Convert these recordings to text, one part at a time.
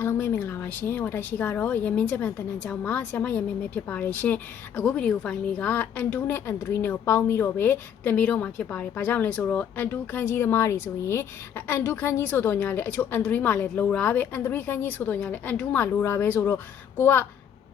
အားလုံးပဲမင်္ဂလာပါရှင်ဝါတရှိကတော့ရမင်းဂျပန်တန်တန်ကျောင်းမှာဆ iam မရမင်းပဲဖြစ်ပါတယ်ရှင်အခုဗီဒီယိုဖိုင်လေးက N2 နဲ့ N3 နဲ့ကိုပေါင်းပြီးတော့ပဲသင်ပေးတော့မှာဖြစ်ပါတယ်ဘာကြောင့်လဲဆိုတော့ N2 ခန်းကြီးသမားတွေဆိုရင် N2 ခန်းကြီးဆိုတော့ညာလေအချို့ N3 မှာလည်းလိုတာပဲ N3 ခန်းကြီးဆိုတော့ညာလေ N2 မှာလိုတာပဲဆိုတော့ကိုက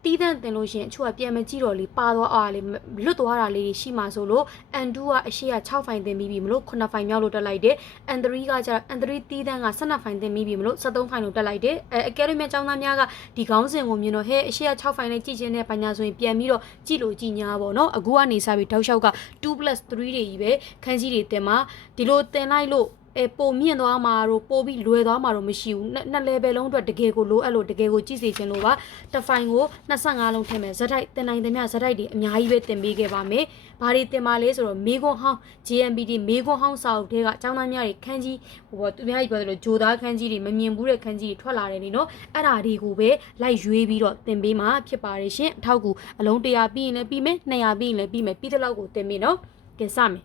တီးတန့်တင်လို့ရှရင်အချို့ကပြန်မကြည့်တော့လေပါသွားအားလေလွတ်သွားတာလေးတွေရှိမှဆိုလို့ N2 ကအရှိက6ဖိုင်တင်ပြီးပြီမလို့9ဖိုင်မြောက်လို့တက်လိုက်တယ် N3 ကကျတော့ N3 တီးတန်းက12ဖိုင်တင်ပြီးပြီမလို့73ဖိုင်လို့တက်လိုက်တယ်အဲ Academy အကြောင်းသားများကဒီခေါင်းစဉ်ကိုမြင်တော့ဟဲအရှိက6ဖိုင်နဲ့ကြည့်ချင်းတဲ့ပညာဆိုရင်ပြန်ပြီးတော့ကြည့်လို့ကြည်ညာပါတော့အခုကနေစပြီးတောက်လျှောက်က 2+3 တွေကြီးပဲခန်းကြီးတွေတင်မှာဒီလိုတင်လိုက်လို့ အဲပုံမြင့်သွားမှာတော့ပို့ပြီးလွယ်သွားမှာတော့မရှိဘူးနှစ်နှစ် level လုံးအတွက်တကယ်ကိုလိုအပ်လို့တကယ်ကိုကြည့်စေချင်လို့ပါတစ်ဖိုင်ကို25လုံးထည့်မယ်ဇက်တိုက်တင်နိုင်သမျှဇက်တိုက်တွေအများကြီးပဲတင်ပေးခဲ့ပါမယ်ဘာတွေတင်ပါလဲဆိုတော့မေကွန်ဟောင်း JMBD မေကွန်ဟောင်းစာအုပ်တွေကအကြောင်းသားများတွေခန်းကြီးဟိုပေါ့သူများကြီးပြောသလိုဂျိုသားခန်းကြီးတွေမမြင်ဘူးတဲ့ခန်းကြီးတွေထွက်လာတယ်နေနော်အဲ့ဒါတွေကိုပဲလိုက်ရွေးပြီးတော့တင်ပေးမှာဖြစ်ပါတယ်ရှင်အထောက်ကူအလုံး100ပြီးရင်လည်းပြီးမယ်200ပြီးရင်လည်းပြီးမယ်ပြီးတဲ့လောက်ကိုတင်ပေးနော်ကဲစမယ်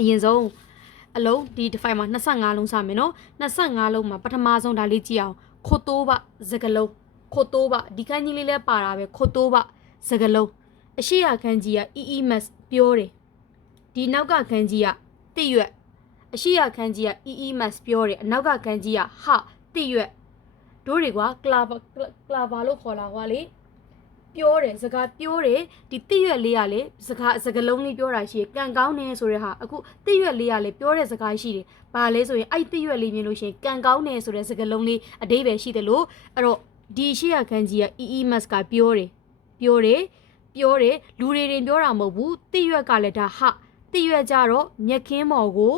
အရင်ဆုံး အလုံးဒီတစ်ဖိုင်မှာ25လုံးစမယ်နော်25လုံးမှာပထမဆုံးဒါလေးကြည့်အောင်ခိုတိုးပစကလုံးခိုတိုးပဒီခန်းကြီးလေးလည်းပါတာပဲခိုတိုးပစကလုံးအရှိရခန်းကြီးက EEMS ပြောတယ်ဒီနောက်ကခန်းကြီးကတိရွက်အရှိရခန်းကြီးက EEMS ပြောတယ်အနောက်ကခန်းကြီးကဟာတိရွက်တို့တွေကကလာကလာဘာလို့ခေါ်လာကွာလေ ပြောတယ်စကားပြောတယ်ဒီတိရွက်လေးကလေစကားစကားလုံးလေးပြောတာရှိတယ်ကံကောင်းနေဆိုတဲ့ဟာအခုတိရွက်လေးကလေပြောတဲ့စကားရှိတယ်ဘာလဲဆိုရင်အဲ့တိရွက်လေးမြင်လို့ရှိရင်ကံကောင်းနေဆိုတဲ့စကားလုံးလေးအတိပ္ပယ်ရှိတယ်လို့အဲ့တော့ဒီရှိရခန်းကြီးက EEMS ကပြောတယ်ပြောတယ်ပြောတယ်လူတွေတင်ပြောတာမဟုတ်ဘူးတိရွက်ကလည်းဒါဟာတိရွက်ကြတော့မြက်ခင်းမော်ကို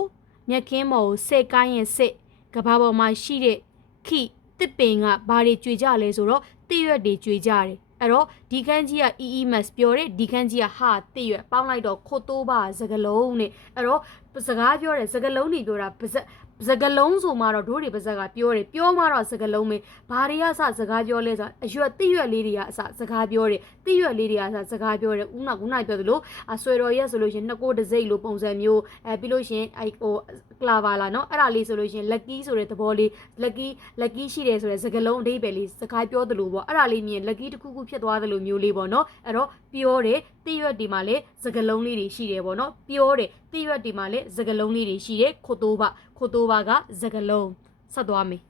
မြက်ခင်းမော်ကိုစိတ်ကိုင်းရင်စိတ်ကဘာပေါ်မှာရှိတဲ့ခိတစ်ပင်ကဘာတွေကြွေကြလဲဆိုတော့တိရွက်တွေကြွေကြတယ် အဲ့တော့ဒီခန်းကြီးက EEMS ပြောတယ်ဒီခန်းကြီးကဟာတိရွက်ပေါင်းလိုက်တော့ခိုတိုးပါစကလုံးနဲ့အဲ့တော့စကားပြောတယ်စကလုံးတွေပြောတာပါဇက်စကလုံးဆိုမှတော့တို့တွေပါဇက်ကပြောတယ်ပြောမှတော့စကလုံးပဲဘာတွေကစစကားပြောလဲဆိုအရွက်တိရွက်လေးတွေကအစစကားပြောတယ် တိရွက်လေးတွေကစကားပြောတယ်ဦးနောက်ဦးနိုင်ပြောသလိုဆွဲတော်ရက်ဆိုလို့ရှင်နှစ်ကိုတစ်စိတ်လိုပုံစံမျိုးအဲပြီးလို့ရှင်အဲဟိုကလာပါလာနော်အဲ့ဒါလေးဆိုလို့ရှင် lucky ဆိုတဲ့သဘောလေး lucky lucky ရှိတယ်ဆိုတဲ့စကားလုံးအဓိပ္ပာယ်လေးစကားပြောသလိုပေါ့အဲ့ဒါလေးမြင် lucky တစ်ခုခုဖြစ်သွားသလိုမျိုးလေးပေါ့နော်အဲ့တော့ပြောတယ်တိရွက်ဒီမှာလည်းစကားလုံးလေးတွေရှိတယ်ပေါ့နော်ပြောတယ်တိရွက်ဒီမှာလည်းစကားလုံးလေးတွေရှိတယ်ခိုတိုးပါခိုတိုးပါကစကားလုံးဆက်သွားမယ်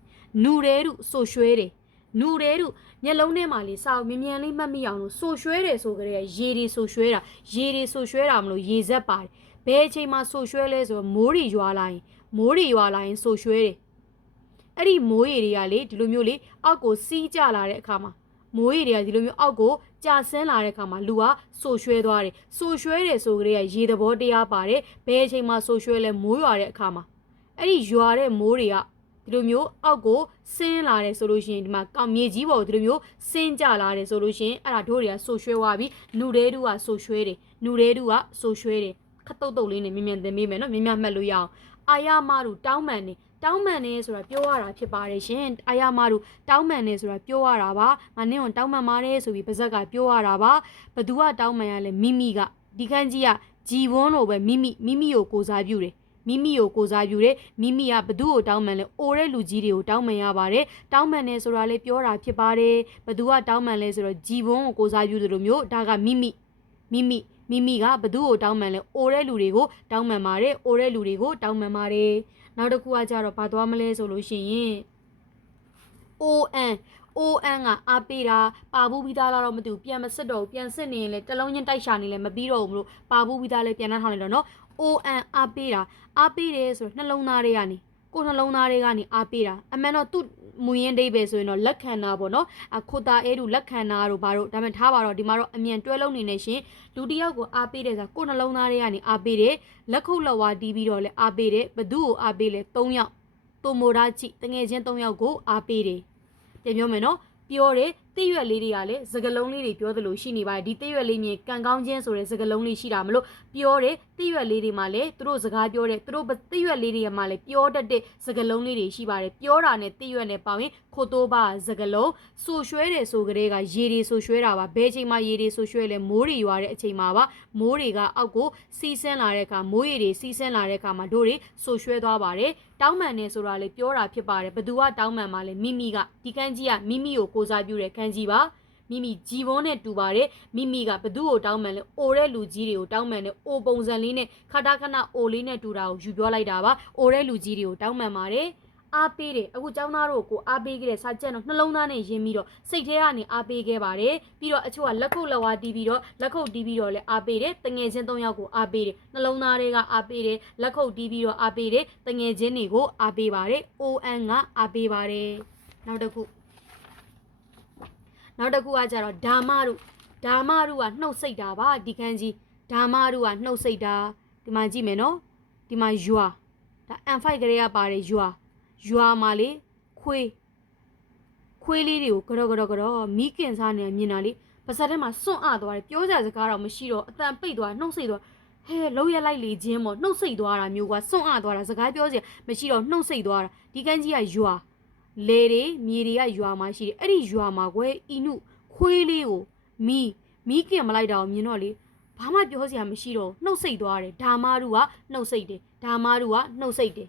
နူတယ်တို့ဆိုရွှဲတယ် နူရဲတို့မျက်လုံးထဲမှာလေးစာအုပ်မြင်မြန်လေးမှတ်မိအောင်လို့ဆိုရွှဲတယ်ဆိုကြတဲ့ရေတွေဆိုရွှဲတာရေတွေဆိုရွှဲတာမလို့ရေဆက်ပါတယ်ဘယ်အချိန်မှာဆိုရွှဲလဲဆိုတော့မိုးတွေရွာလာရင်မိုးတွေရွာလာရင်ဆိုရွှဲတယ်အဲ့ဒီမိုးရေတွေကလေဒီလိုမျိုးလေအောက်ကိုစီးကျလာတဲ့အခါမှာမိုးရေတွေကဒီလိုမျိုးအောက်ကိုကြာဆင်းလာတဲ့အခါမှာလူကဆိုရွှဲသွားတယ်ဆိုရွှဲတယ်ဆိုကြတဲ့ရေသဘောတရားပါတယ်ဘယ်အချိန်မှာဆိုရွှဲလဲမိုးရွာတဲ့အခါမှာအဲ့ဒီရွာတဲ့မိုးတွေကဒီလိုမျိုးအောက်ကို ဆင်းလာတယ်ဆိုလို့ရှိရင်ဒီမှာကောင်းမြေကြီးပေါ်ကိုဒီလိုမျိုးဆင်းကြလာတယ်ဆိုလို့ရှိရင်အဲ့ဒါတို့တွေကဆိုရွှဲသွားပြီနူတဲတူကဆိုရွှဲတယ်နူတဲတူကဆိုရွှဲတယ်ခတ်တုတ်တုတ်လေးနဲ့မြင်မြန်သင်ပေးမယ်နော်မြင်မြန်မှတ်လို့ရအောင်အာရမတို့တောင်းမှန်နေတောင်းမှန်နေဆိုတာပြောရတာဖြစ်ပါတယ်ရှင်အာရမတို့တောင်းမှန်နေဆိုတာပြောရတာပါငါနင့်ကိုတောင်းမှန်ပါတယ်ဆိုပြီးပါဇက်ကပြောရတာပါဘသူကတောင်းမှန်ရလဲမိမိကဒီခန်းကြီးကဂျီဝန်းလိုပဲမိမိမိမိကိုကိုစားပြုတယ် မိမိကိုကိုစားပြုတယ်မိမိကဘသူ့ကိုတောင်းမှန်လဲအိုတဲ့လူကြီးတွေကိုတောင်းမှန်ရပါတယ်တောင်းမှန်နေဆိုတာလေပြောတာဖြစ်ပါတယ်ဘသူကတောင်းမှန်လဲဆိုတော့ဂျီဝန်းကိုကိုစားပြုတယ်လို့မျိုးဒါကမိမိမိမိမိမိကဘသူ့ကိုတောင်းမှန်လဲအိုတဲ့လူတွေကိုတောင်းမှန်ပါတယ်အိုတဲ့လူတွေကိုတောင်းမှန်ပါတယ်နောက်တစ်ခုကကြတော့ဘာသွားမလဲဆိုလို့ရှိရင် ON ON ကအားပေးတာပါဘူးပြီးသားလားတော့မသိဘူးပြန်မစစ်တော့ဘူးပြန်စစ်နေရင်လည်းတလုံးချင်းတိုက်ရှာနေလည်းမပြီးတော့ဘူးမလို့ပါဘူးပြီးသားလည်းပြန်နှထောင်းနေတော့နော် ON အားပေးတာအားပေးတယ်ဆိုတော့နှလုံးသားတွေကနေကိုယ်နှလုံးသားတွေကနေအားပေးတာအမှန်တော့သူ့မူရင်းဒိဗယ်ဆိုရင်တော့လက်ခံတာပေါ့နော်အခုတာအဲတို့လက်ခံတာတို့ဘာတို့ဒါပေမဲ့ထားပါတော့ဒီမှာတော့အမြန်တွဲလုံးနေနေရှင်လူတစ်ယောက်ကိုအားပေးတယ်ဆိုတာကိုယ်နှလုံးသားတွေကနေအားပေးတယ်လက်ခုပ်လက်ဝါးတီးပြီးတော့လည်းအားပေးတယ်ဘသူ့ကိုအားပေးလဲ၃ယောက်တိုမိုရာချိတငယ်ချင်း၃ယောက်ကိုအားပေးတယ်ပြန်ပြောမယ်နော်ပြောတယ် တိရွက်လေးတွေကလည်းစကလုံးလေးတွေပြောသလိုရှိနေပါတယ်ဒီတိရွက်လေးမြင်ကံကောင်းခြင်းဆိုတဲ့စကလုံးလေးရှိတာမလို့ပြောတယ်တိရွက်လေးတွေမှာလည်းသူတို့စကားပြောတယ်သူတို့တိရွက်လေးတွေမှာလည်းပြောတတ်တဲ့စကလုံးလေးတွေရှိပါတယ်ပြောတာနဲ့တိရွက်နဲ့ပေါင်းရင်ခိုတိုးပါစကလုံးဆူရွှဲတယ်ဆိုကြတဲ့ကရေတွေဆူရွှဲတာပါဘယ်အချိန်မှာရေတွေဆူရွှဲလဲမိုးတွေရွာတဲ့အချိန်မှာပါမိုးတွေကအောက်ကိုစီးဆင်းလာတဲ့အခါမိုးရေတွေစီးဆင်းလာတဲ့အခါမှာတို့တွေဆူရွှဲသွားပါတယ်တောင်းပန်နေဆိုတာလေပြောတာဖြစ်ပါတယ်ဘသူကတောင်းပန်မှာလဲမိမိကဒီကန်းကြီးကမိမိကိုကိုစားပြုတဲ့ကန်းကြီးပါမိမိជីဝန်းနဲ့တူပါတယ်မိမိကဘသူ့ကိုတောင်းပန်လဲအိုတဲ့လူကြီးတွေကိုတောင်းပန်တယ်အိုပုံစံလေးနဲ့ခတာခဏအိုလေးနဲ့တူတာကိုယူပြောလိုက်တာပါအိုတဲ့လူကြီးတွေကိုတောင်းပန်ပါတယ်အားပေးတယ်အခုចောင်းသားတို့ကိုအားပေးခဲ့တဲ့စာကြက်တော့နှလုံးသားနဲ့ယဉ်ပြီးတော့စိတ်ထဲကနေအားပေးခဲ့ပါတယ်ပြီးတော့အချို့ကလက်ခုပ်လက်ဝါးတီးပြီးတော့လက်ခုပ်တီးပြီးတော့လည်းအားပေးတယ်တငယ်ချင်း၃ယောက်ကိုအားပေးတယ်နှလုံးသားတွေကအားပေးတယ်လက်ခုပ်တီးပြီးတော့အားပေးတယ်တငယ်ချင်းတွေကိုအားပေးပါတယ် ON ကအားပေးပါတယ်နောက်တစ်ခု နောက်တစ်ခုကကြတော့ဓမ္မတို့ဓမ္မတို့ကနှုတ်ဆက်တာပါဒီခန်းကြီးဓမ္မတို့ကနှုတ်ဆက်တာဒီမှာကြည့်မယ်နော်ဒီမှာယွာဒါ M5 ကလေးကပါတယ်ယွာရွာမှာလေခွေးခွေးလေးတွေကိုကြော့ကြော့ကြော့မီးကင်စားနေမြင်တာလေပါစက်ထဲမှာစွန့်အသွားတယ်ပြောကြစကားတော့မရှိတော့အတန်ပိတ်သွားနှုတ်ဆက်သွားဟဲလုံးရလိုက်လေချင်းပေါ့နှုတ်ဆက်သွားတာမျိုးကစွန့်အသွားတာစကားပြောစရာမရှိတော့နှုတ်ဆက်သွားတာဒီကန်းကြီးကရွာ လေတွေမြေတွေကရွာမှာရှိတယ်အဲ့ဒီရွာမှာကွယ်အီနုခွေးလေးကိုမီးမီးကင်မလိုက်တာကိုမြင်တော့လေဘာမှပြောစရာမရှိတော့နှုတ်ဆက်သွားတယ်ဓာမာတို့ကနှုတ်ဆက်တယ်ဓာမာတို့ကနှုတ်ဆက်တယ်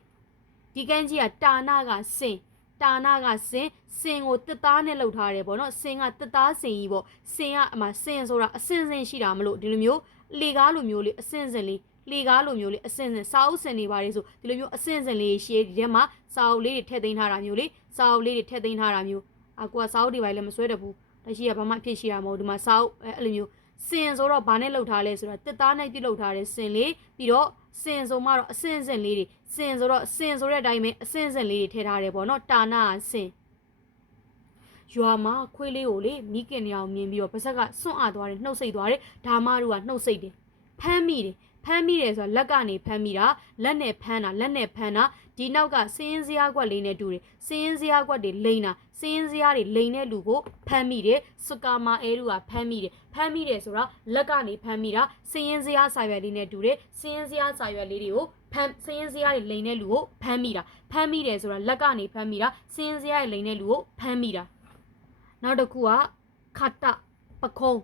ဒီကန်းကြီးကတာနာကစင်တာနာကစင်စင်ကိုတစ်သားနဲ့လှုပ်ထားတယ်ပေါ့နော်စင်ကတစ်သားစင်ကြီးပေါ့စင်ကအမှစင်ဆိုတာအစင်စင်ရှိတာမလို့ဒီလိုမျိုးလေကားလိုမျိုးလေးအစင်စင်လေး လေကားလိုမျိုးလေးအစင်စင်စာအုပ်စင်နေပါလေဆိုဒီလိုမျိုးအစင်စင်လေးရှေးဒီထဲမှာစာအုပ်လေးတွေထည့်သိမ်းထားတာမျိုးလေးစာအုပ်လေးတွေထည့်သိမ်းထားတာမျိုးအကူကစာအုပ်တွေပါလည်းမဆွဲတတ်ဘူးတရှိကဘာမှဖြစ်ရှိတာမဟုတ်ဒီမှာစာအုပ်အဲ့လိုမျိုးစင်ဆိုတော့ဘာနဲ့လှုပ်ထားလဲဆိုတော့တစ်သားနဲ့ပြုတ်လှုပ်ထားတဲ့စင်လေးပြီးတော့စင်ဆိုမှတော့အစင်စင်လေးတွေစင်ဆိုတော့စင်ဆိုတဲ့အတိုင်းပဲအစင်စင်လေးတွေထည့်ထားတယ်ပေါ့နော်တာနာကစင်ရွာမှာခွေးလေးကိုလေမိခင်နေအောင်မြင်ပြီးတော့ပါဇက်ကစွန့်အားသွားတယ်နှုတ်ဆက်သွားတယ်ဓာမတို့ကနှုတ်ဆက်တယ်ဖမ်းမိတယ် ဖမ်းမိတယ်ဆိုတာလက်ကနေဖမ်းမိတာလက်နဲ့ဖမ်းတာလက်နဲ့ဖမ်းတာဒီနောက်ကစင်းစရာကွက်လေးနဲ့တူတယ်စင်းစရာကွက်တွေလိမ့်တာစင်းစရာတွေလိမ့်တဲ့လူကိုဖမ်းမိတယ်စကာမာအဲလူကဖမ်းမိတယ်ဖမ်းမိတယ်ဆိုတာလက်ကနေဖမ်းမိတာစင်းစရာစာရွက်လေးနဲ့တူတယ်စင်းစရာစာရွက်လေးတွေကိုဖမ်းစင်းစရာတွေလိမ့်တဲ့လူကိုဖမ်းမိတာဖမ်းမိတယ်ဆိုတာလက်ကနေဖမ်းမိတာစင်းစရာတွေလိမ့်တဲ့လူကိုဖမ်းမိတာနောက်တစ်ခုကခတ္တပခုံး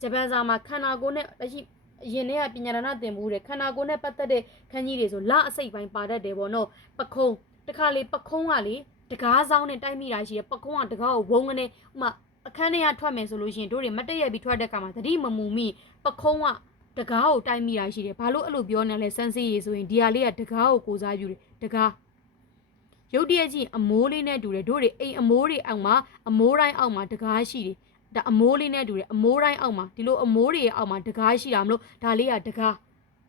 ဂျပန်စာမှာခန္ဓာကိုယ်နဲ့လက်ရှိ အရင်ထဲကပညာရဏသင်ဘူးတဲ့ခန္ဓာကိုယ်နဲ့ပတ်သက်တဲ့ခန်းကြီးတွေဆိုလအစိတ်ပိုင်းပါတတ်တယ်ပေါ့နော်ပခုံးတခါလေပခုံးကလေတကားဆောင်နဲ့တိုက်မိတာရှိတယ်ပခုံးကတကားကိုဝုန်းကနေဥမာအခန်းထဲကထွက်မယ်ဆိုလို့ရှိရင်တို့တွေမတက်ရက်ပြီးထွက်တဲ့ကမှာသတိမမူမိပခုံးကတကားကိုတိုက်မိတာရှိတယ်ဘာလို့အဲ့လိုပြောနေလဲစမ်းစီးရေဆိုရင်ဒီဟာလေးကတကားကိုကိုစားပြုတယ်တကားရုတ်တရက်ကြီးအမိုးလေးနဲ့တူတယ်တို့တွေအိမ်အမိုးတွေအောက်မှာအမိုးတိုင်းအောက်မှာတကားရှိတယ် ဒါအမိုးလေးနဲ့တူတယ်အမိုးတိုင်းအောက်မှာဒီလိုအမိုးတွေရဲ့အောက်မှာတကားရှိတာမလို့ဒါလေးကတကား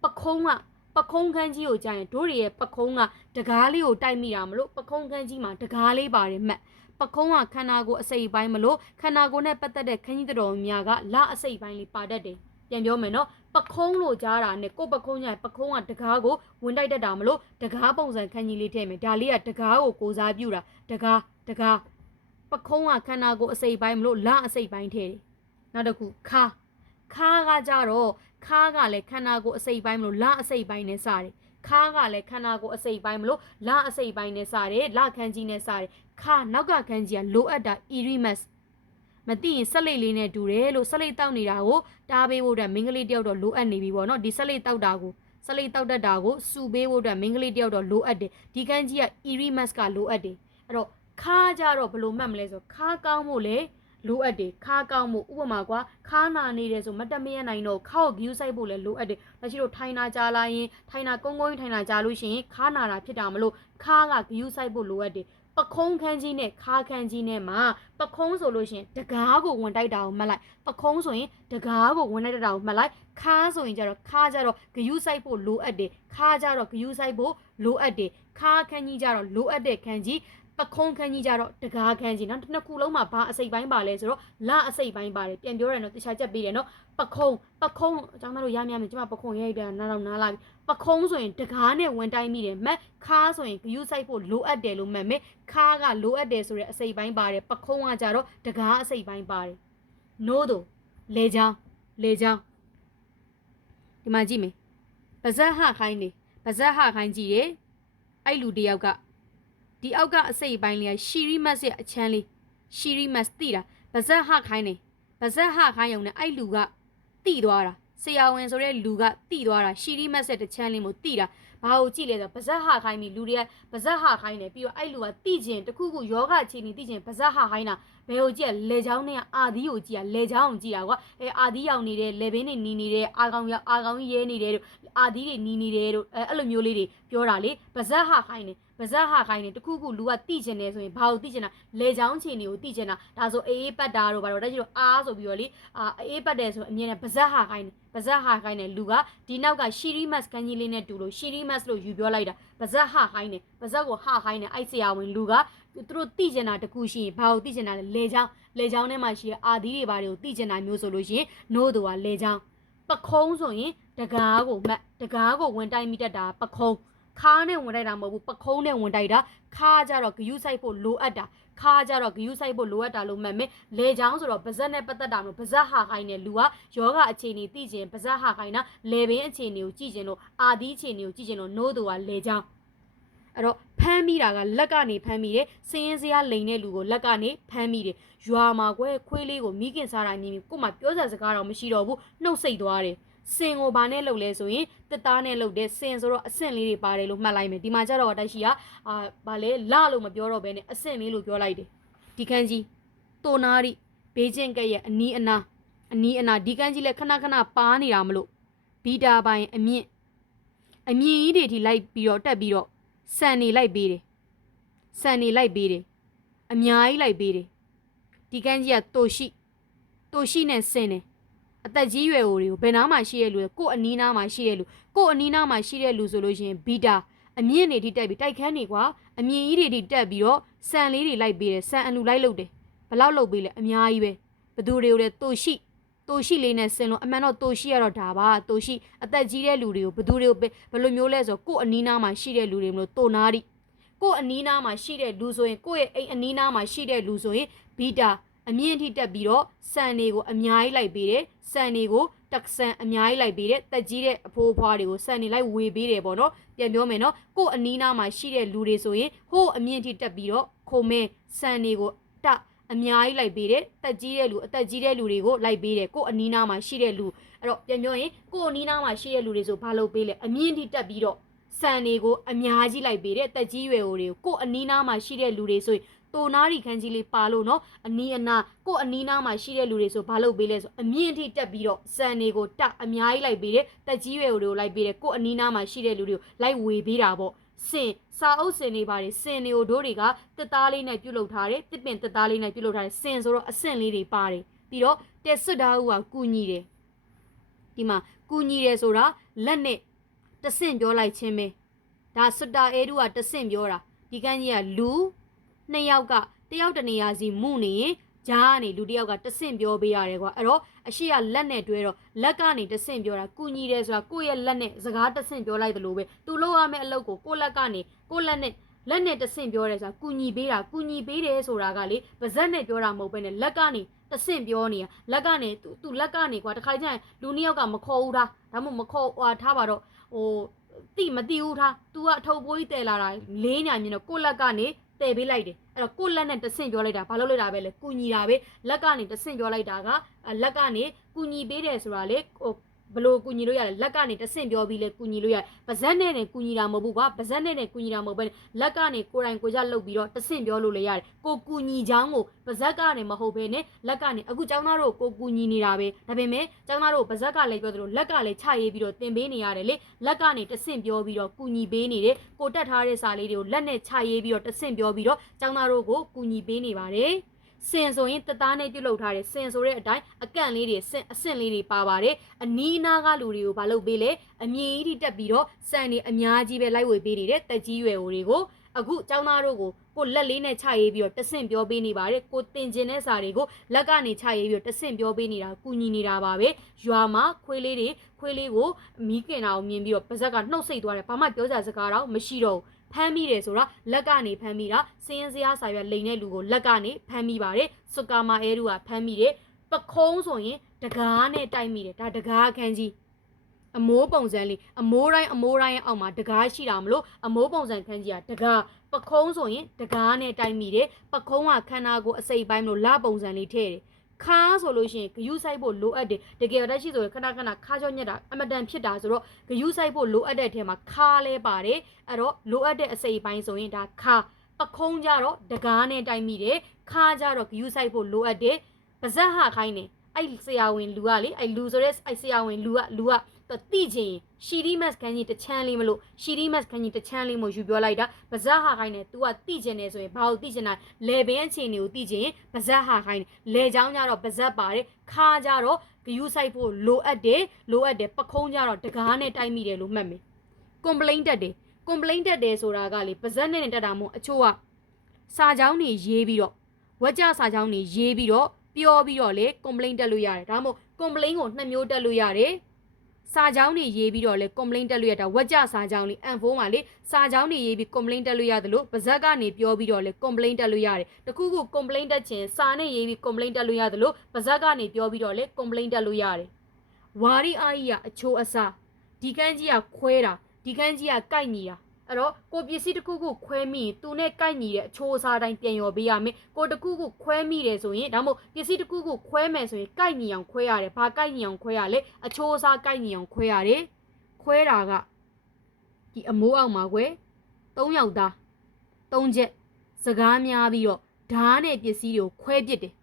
ပခုံးကပခုံးခန်းကြီးကိုကြာရင်တို့တွေရဲ့ပခုံးကတကားလေးကိုတိုက်မိတာမလို့ပခုံးခန်းကြီးမှာတကားလေးပါတယ်မှတ်ပခုံးကခန္ဓာကိုယ်အစိပ်ပိုင်းမလို့ခန္ဓာကိုယ်နဲ့ပတ်သက်တဲ့ခန်းကြီးတော်များကလအစိပ်ပိုင်းလေးပါတတ်တယ်ပြန်ပြောမယ်နော်ပခုံးလို့ကြားတာနဲ့ကိုယ်ပခုံးညာပခုံးကတကားကိုဝင်တိုက်တတ်တာမလို့တကားပုံစံခန်းကြီးလေးထည့်မယ်ဒါလေးကတကားကိုကိုစားပြုတာတကားတကား ပခုံးကခန္ဓာကိုယ်အစိပ်ပိုင်းမလို့လအစိပ်ပိုင်းထဲတယ်နောက်တစ်ခုခါခါကကြတော့ခါကလည်းခန္ဓာကိုယ်အစိပ်ပိုင်းမလို့လအစိပ်ပိုင်းနဲ့စတယ်ခါကလည်းခန္ဓာကိုယ်အစိပ်ပိုင်းမလို့လအစိပ်ပိုင်းနဲ့စတယ်လခန်းကြီးနဲ့စတယ်ခါနောက်ကခန်းကြီးကလိုအပ်တာ irimus မသိရင်ဆက်လိတ်လေးနဲ့တူတယ်လို့ဆက်လိတ်တောက်နေတာကိုတားပေးဖို့အတွက်မင်္ဂလိတယောက်တော့လိုအပ်နေပြီပေါ့နော်ဒီဆက်လိတ်တောက်တာကိုဆက်လိတ်တောက်တတ်တာကိုစူပေးဖို့အတွက်မင်္ဂလိတယောက်တော့လိုအပ်တယ်ဒီခန်းကြီးက irimus ကလိုအပ်တယ်အဲ့တော့ ခါကြတော့ဘယ်လိုမှတ်မလဲဆိုခါကောင်းဖို့လေလိုအပ်တယ်ခါကောင်းဖို့ဥပမာကွာခါနာနေတယ်ဆိုမတက်မရနိုင်တော့ခါကို view ဆိုင်ဖို့လည်းလိုအပ်တယ်ဒါရှိလို့ထိုင်နာကြလာရင်ထိုင်နာကုန်းကုန်းထိုင်နာကြလို့ရှိရင်ခါနာတာဖြစ်တာမလို့ခါက view ဆိုင်ဖို့လိုအပ်တယ်ပခုံးခန်းကြီးနဲ့ခါခန်းကြီးနဲ့မှာပခုံးဆိုလို့ရှိရင်တကားကိုဝင်တိုက်တာကိုမှတ်လိုက်ပခုံးဆိုရင်တကားကိုဝင်တိုက်တာကိုမှတ်လိုက်ခါဆိုရင်ကျတော့ခါကြတော့ဂယူးဆိုင်ဖို့လိုအပ်တယ်ခါကြတော့ဂယူးဆိုင်ဖို့လိုအပ်တယ်ခါခန်းကြီးကြတော့လိုအပ်တဲ့ခန်းကြီး ပခုံးခန်းကြီးကြတော့တကားခန်းကြီးနော်တစ်နှစ်ခုလုံးမှာဘာအစိပ်ပိုင်းပါလဲဆိုတော့လအစိပ်ပိုင်းပါတယ်ပြန်ပြောရနော်တခြားချက်ပေးတယ်နော်ပခုံးပခုံးအကြောင်းသားတို့ရမ်းများမယ်ကျွန်မပခုံးရိုက်တယ်နားတော့နားလာပြီပခုံးဆိုရင်တကားနဲ့ဝင်တိုင်းမိတယ်မက်ခါဆိုရင်ဂယုဆိုင်ဖို့လိုအပ်တယ်လို့မှတ်မယ်ခါကလိုအပ်တယ်ဆိုတဲ့အစိပ်ပိုင်းပါတယ်ပခုံးကကြတော့တကားအစိပ်ပိုင်းပါတယ်နိုးတို့လေချောင်းလေချောင်းဒီမှာကြည့်မယ်ပါဇက်ဟခိုင်းနေပါဇက်ဟခိုင်းကြည့်တယ်အဲ့လူတယောက်က ဒီအောက်ကအစိပ်ပိုင်းလေးကရှီရီမတ်ရဲ့အချမ်းလေးရှီရီမတ်သိတာပါဇက်ဟခိုင်းနေပါဇက်ဟခိုင်းရုံနဲ့အဲ့လူကတိသွားတာဆရာဝန်ဆိုတဲ့လူကတိသွားတာရှီရီမတ်ရဲ့တစ်ချမ်းလေးမို့တိတာဘာကိုကြည့်လဲဆိုပါဇက်ဟခိုင်းပြီလူတွေကပါဇက်ဟခိုင်းနေပြီးတော့အဲ့လူကတိကျင်တခုခုယောဂအခြေအနေတိကျင်ပါဇက်ဟခိုင်းတာဘယ်ကိုကြည့်ရလေချောင်းနဲ့အာသီးကိုကြည့်ရလေချောင်းကိုကြည့်တာကွာအဲအာသီးရောင်နေတဲ့လေဘင်းတွေနီးနေတဲ့အာကောင်ရောအာကောင်ကြီးရဲနေတယ်တို့အာသီးတွေနီးနေတယ်တို့အဲအဲ့လိုမျိုးလေးတွေပြောတာလေပါဇက်ဟခိုင်းနေ ပါဇက်ဟခိုင်းနေတခုခုလူကတိကျင်နေဆိုရင်ဘာကိုတိကျင်တာလေချောင်းအခြေအနေကိုတိကျင်တာဒါဆိုအေးအေးပတ်တာတို့ဘာလို့တက်ကြည့်တော့အားဆိုပြီးတော့လေအာအေးပတ်တယ်ဆိုအမြင်နဲ့ပါဇက်ဟခိုင်းနေပါဇက်ဟခိုင်းနေလူကဒီနောက်ကရှီရီမတ်ကန်ကြီးလေးနဲ့တူလို့ရှီရီမတ်လို့ယူပြောလိုက်တာပါဇက်ဟခိုင်းနေပါဇက်ကိုဟခိုင်းနေအဲ့ဆရာဝန်လူကသူတို့တိကျင်တာတခုရှိရင်ဘာကိုတိကျင်တာလဲလေချောင်းလေချောင်းထဲမှာရှိတဲ့အာသီးတွေဘာတွေကိုတိကျင်တာမျိုးဆိုလို့ရှိရင်နိုးတူကလေချောင်းပခုံးဆိုရင်တကားကိုမတ်တကားကိုဝင်တိုင်းမိတတ်တာပခုံး ခါနဲ့ဝင်တိုက်တာမဟုတ်ဘူးပခုံးနဲ့ဝင်တိုက်တာခါကြတော့ဂယုဆိုင်ဖို့လိုအပ်တာခါကြတော့ဂယုဆိုင်ဖို့လိုအပ်တာလို့မှတ်မယ်လေချောင်းဆိုတော့ပါဇက်နဲ့ပတ်သက်တာမလို့ပါဇက်ဟာခိုင်းတဲ့လူကယောဂအခြေအနေသိခြင်းပါဇက်ဟာခိုင်းတာလေပင်အခြေအနေကိုကြည့်ခြင်းလို့အာသီးအခြေအနေကိုကြည့်ခြင်းလို့နိုးတူကလေချောင်းအဲ့တော့ဖမ်းမိတာကလက်ကနေဖမ်းမိတယ်စင်းရင်စရာလိန်တဲ့လူကိုလက်ကနေဖမ်းမိတယ်ရွာမှာကွဲခွေးလေးကိုမိခင်စားတာမြင်ပြီးကို့မှာပြောစရာစကားတော့မရှိတော့ဘူးနှုတ်ဆက်သွားတယ် စင်ကိုဘာနဲ့လှုပ်လဲဆိုရင်တက်သားနဲ့လှုပ်တဲ့စင်ဆိုတော့အဆင့်လေးတွေပါတယ်လို့မှတ်လိုက်မယ်ဒီမှာကျတော့တိုက်ရှိကအာဗာလဲလလို့မပြောတော့ဘဲနဲ့အဆင့်လေးလို့ပြောလိုက်တယ်ဒီခန်းကြီးတိုနာရီဘေးချင်းကက်ရဲ့အနီးအနားအနီးအနားဒီကန်းကြီးလည်းခဏခဏပါနေတာမလို့ဘီတာပိုင်းအမြင့်အမြင့်ကြီးတွေထိလိုက်ပြီးတော့တက်ပြီးတော့စံနေလိုက်ပေးတယ်စံနေလိုက်ပေးတယ်အများကြီးလိုက်ပေးတယ်ဒီကန်းကြီးကတိုရှိတိုရှိနဲ့စင်တယ် အသက်ကြီးရွယ်တွေကိုဘယ်နားမှာရှိတဲ့လူလဲကို့အနီးနားမှာရှိတဲ့လူကို့အနီးနားမှာရှိတဲ့လူဆိုလို့ရှိရင်ဘီတာအမြင့်တွေထိတက်ပြီးတိုက်ခန်းနေကွာအမြင့်ကြီးတွေထိတက်ပြီးတော့စံလေးတွေလိုက်ပေးတယ်စံအလူလိုက်လုပ်တယ်ဘယ်လောက်လုပ်ပေးလဲအများကြီးပဲဘသူတွေကိုလဲတိုရှိတိုရှိလေးနဲ့ဆင်လို့အမှန်တော့တိုရှိရတော့ဒါပါတိုရှိအသက်ကြီးတဲ့လူတွေကိုဘသူတွေကိုပဲဘယ်လိုမျိုးလဲဆိုတော့ကို့အနီးနားမှာရှိတဲ့လူတွေမလို့တိုနာရီကို့အနီးနားမှာရှိတဲ့လူဆိုရင်ကိုယ့်ရဲ့အိမ်အနီးနားမှာရှိတဲ့လူဆိုရင်ဘီတာ အမြင့်ထိတက်ပြီးတော့စံတွေကိုအများကြီးလိုက်ပေးတယ်စံတွေကိုတက်ဆန်အများကြီးလိုက်ပေးတယ်တက်ကြီးတဲ့အဖိုးအဖွားတွေကိုစံနေလိုက်ဝေပေးတယ်ပေါ့နော်ပြန်ပြောမယ်နော်ကို့အနီးနားမှာရှိတဲ့လူတွေဆိုရင်ဟိုးအမြင့်ထိတက်ပြီးတော့ခုံမဲစံတွေကိုတအများကြီးလိုက်ပေးတယ်တက်ကြီးတဲ့လူအသက်ကြီးတဲ့လူတွေကိုလိုက်ပေးတယ်ကို့အနီးနားမှာရှိတဲ့လူအဲ့တော့ပြန်ပြောရင်ကို့အနီးနားမှာရှိတဲ့လူတွေဆိုဘာလုပ်ပေးလဲအမြင့်ထိတက်ပြီးတော့စံတွေကိုအများကြီးလိုက်ပေးတယ်တက်ကြီးရွယ်တွေကိုကို့အနီးနားမှာရှိတဲ့လူတွေဆိုရင် တိုနာရီခန်းကြီးလေးပါလို့နော်အနီးအနားကို့အနီးနားမှာရှိတဲ့လူတွေဆိုဘာလုပ်ပေးလဲဆိုအမြင့်ထိတက်ပြီးတော့စံတွေကိုတက်အများကြီးလိုက်ပေးတယ်တက်ကြီးရွယ်တွေကိုလိုက်ပေးတယ်ကို့အနီးနားမှာရှိတဲ့လူတွေကိုလိုက်ဝေပေးတာပေါ့စင်စာအုပ်စင်တွေပါတယ်စင်တွေကိုတို့တွေကတက်သားလေးနဲ့ပြုတ်လုထားတယ်တစ်ပင်တက်သားလေးနဲ့ပြုတ်လုထားတယ်စင်ဆိုတော့အဆင့်လေးတွေပါတယ်ပြီးတော့တက်ဆွတ်သားဦးကကူညီတယ်ဒီမှာကူညီတယ်ဆိုတာလက်နဲ့တဆင့်ပြောလိုက်ခြင်းပဲဒါဆွတ်တာအဲဒူကတဆင့်ပြောတာဒီကန်းကြီးကလူ နှစ်ယောက်ကတယောက်တနေရာစီမှုနေရင်ဂျားကနေလူတယောက်ကတဆင့်ပြောပေးရတယ်ကွာအဲ့တော့အရှိကလက်နဲ့တွဲတော့လက်ကနေတဆင့်ပြောတာကုညီတယ်ဆိုတာကိုယ့်ရဲ့လက်နဲ့စကားတဆင့်ပြောလိုက်တယ်လို့ပဲသူလုပ်ရမယ့်အလုပ်ကိုကိုယ့်လက်ကနေကိုယ့်လက်နဲ့လက်နဲ့တဆင့်ပြောတယ်ဆိုတာကုညီပေးတာကုညီပေးတယ်ဆိုတာကလေပါဇက်နဲ့ပြောတာမဟုတ်ဘဲနဲ့လက်ကနေတဆင့်ပြောနေတာလက်ကနေသူသူလက်ကနေကွာတခါကျရင်လူနှစ်ယောက်ကမခေါ်ဘူးထားဒါမှမဟုတ်မခေါ်ဟွာထားပါတော့ဟိုတိမတိဘူးထား तू ကအထုပ်ပိုးကြီးတဲလာတာလေးညာမြင်တော့ကိုယ့်လက်ကနေ တဲပေးလိုက်တယ်အဲ့တော့ကိုယ့်လက်နဲ့တဆင့်ပြောလိုက်တာဘာလို့လိုက်တာပဲလဲကုညီတာပဲလက်ကနေတဆင့်ပြောလိုက်တာကလက်ကနေကုညီပေးတယ်ဆိုတာလေဟို ဘလို့ကူညီလို့ရတယ်လက်ကနေတဆင့်ပြောပြီးလဲကူညီလို့ရတယ်ပါဇက်နဲ့နဲ့ကူညီတာမဟုတ်ဘူးကွာပါဇက်နဲ့နဲ့ကူညီတာမဟုတ်ဘဲလက်ကနေကိုယ်တိုင်ကိုကြလှုပ်ပြီးတော့တဆင့်ပြောလို့လည်းရတယ်ကိုကူညီချောင်းကိုပါဇက်ကနေမဟုတ်ဘဲနဲ့လက်ကနေအခုကျောင်းသားတို့ကိုကူညီနေတာပဲဒါပေမဲ့ကျောင်းသားတို့ပါဇက်ကလည်းပြောသလိုလက်ကလည်းချရေးပြီးတော့တင်ပေးနေရတယ်လေလက်ကနေတဆင့်ပြောပြီးတော့ကူညီပေးနေတယ်ကိုတက်ထားတဲ့စာလေးတွေကိုလက်နဲ့ချရေးပြီးတော့တဆင့်ပြောပြီးတော့ကျောင်းသားတို့ကိုကူညီပေးနေပါတယ် စင်ဆိုရင်တသားနဲ့ပြုတ်လောက်ထားတယ်စင်ဆိုတဲ့အတိုင်းအကန့်လေးတွေစင်အဆင့်လေးတွေပါပါတယ်အနီးနားကလူတွေကိုမလုပ်ပေးလေအမြင့်ကြီးတက်ပြီးတော့စံနေအများကြီးပဲလိုက်ဝေပေးနေတဲ့တက်ကြီးရွယ်တွေကိုအခုចောင်းသားတို့ကိုကိုလက်လေးနဲ့ချရေးပြီးတော့တဆင့်ပြောပေးနေပါတယ်ကိုတင်ကျင်တဲ့စာတွေကိုလက်ကနေချရေးပြီးတော့တဆင့်ပြောပေးနေတာကူညီနေတာပါပဲရွာမှာခွေးလေးတွေခွေးလေးကိုမီးကင်တာကိုမြင်ပြီးတော့ပါဇက်ကနှုတ်ဆက်သွားတယ်ဘာမှပြောစရာစကားတော့မရှိတော့ဘူး ဖမ်းမိတယ်ဆိုတာလက်ကနေဖမ်းမိတာစင်းရင်စရာစာရွက်လိန်တဲ့လူကိုလက်ကနေဖမ်းမိပါတယ်စကာမာအဲဒူကဖမ်းမိတယ်ပခုံးဆိုရင်တကားနဲ့တိုက်မိတယ်ဒါတကားအခန်းကြီးအမိုးပုံစံလေးအမိုးတိုင်းအမိုးတိုင်းရဲ့အောက်မှာတကားရှိတာမလို့အမိုးပုံစံခန်းကြီးကတကားပခုံးဆိုရင်တကားနဲ့တိုက်မိတယ်ပခုံးကခန္ဓာကိုယ်အစိပ်ပိုင်းမလို့လပုံစံလေးထည့်တယ် ခါဆိုလို့ရှိရင်ဂယုဆိုင်ဖို့လိုအပ်တယ်တကယ်တက်ရှိဆိုရင်ခဏခဏခါကြောညက်တာအမတန်ဖြစ်တာဆိုတော့ဂယုဆိုင်ဖို့လိုအပ်တဲ့အထက်မှာခါလဲပါတယ်အဲ့တော့လိုအပ်တဲ့အစိပ်ပိုင်းဆိုရင်ဒါခါပခုံးကြတော့တကားနဲ့တိုက်မိတယ်ခါကြတော့ဂယုဆိုင်ဖို့လိုအပ်တယ်ပါဇက်ဟာခိုင်းတယ်အဲ့ဆရာဝန်လူကလေအဲ့လူဆိုတဲ့အဲ့ဆရာဝန်လူကလူက တိချင်ရှီရီမတ်ခန်းကြီးတစ်ချမ်းလေးမလို့ရှီရီမတ်ခန်းကြီးတစ်ချမ်းလေးမို့ယူပြောလိုက်တာပါဇက်ဟာခိုင်းတယ် तू ကတိချင်တယ်ဆိုရင်ဘာလို့တိချင်တာလေဘင်းအခြေအနေကိုတိချင်ရင်ပါဇက်ဟာခိုင်းတယ်လေချောင်းကြတော့ပါဇက်ပါတယ်ခါကြတော့ဂယူးဆိုင်ဖို့လိုအပ်တယ်လိုအပ်တယ်ပခုံးကြတော့တကားနဲ့တိုက်မိတယ်လို့မှတ်မယ် complaint တက်တယ် complaint တက်တယ်ဆိုတာကလေပါဇက်နဲ့တက်တာမို့အချို့ကစာကြောင်းတွေရေးပြီးတော့ဝက်ကြစာကြောင်းတွေရေးပြီးတော့ပြောပြီးတော့လေ complaint တက်လို့ရတယ်ဒါမှမဟုတ် complaint ကိုနှစ်မျိုးတက်လို့ရတယ် စာကြောင်းတွေရေးပြီးတော့လေ complaint တက်လို့ရတာဝက်ကြစာကြောင်းလေး N4 မှာလေစာကြောင်းတွေရေးပြီး complaint တက်လို့ရတယ်လို့ပါဇက်ကနေပြောပြီးတော့လေ complaint တက်လို့ရတယ်တခုခု complaint တက်ခြင်းစာနဲ့ရေးပြီး complaint တက်လို့ရတယ်လို့ပါဇက်ကနေပြောပြီးတော့လေ complaint တက်လို့ရတယ်ဝါရီအားကြီးကအချိုးအစားဒီကန်းကြီးကခွဲတာဒီကန်းကြီးကကိုက်ညီတာ အဲ့တော့ကိုပစ္စည်းတစ်ခုခုခွဲမိရင်သူနဲ့ကိုက်ညီတဲ့အချိုးအစားတိုင်းပြန်ရော်ပေးရမယ်ကိုတစ်ခုခုခွဲမိတယ်ဆိုရင်ဒါမှမဟုတ်ပစ္စည်းတစ်ခုခုခွဲမယ်ဆိုရင်ကိုက်ညီအောင်ခွဲရတယ်ဘာကိုက်ညီအောင်ခွဲရလဲအချိုးအစားကိုက်ညီအောင်ခွဲရတယ်ခွဲတာကဒီအမိုးအောက်မှာကွယ်၃ယောက်သား၃ချက်စကားများပြီးတော့ဓားနဲ့ပစ္စည်းတွေကိုခွဲပစ်တယ်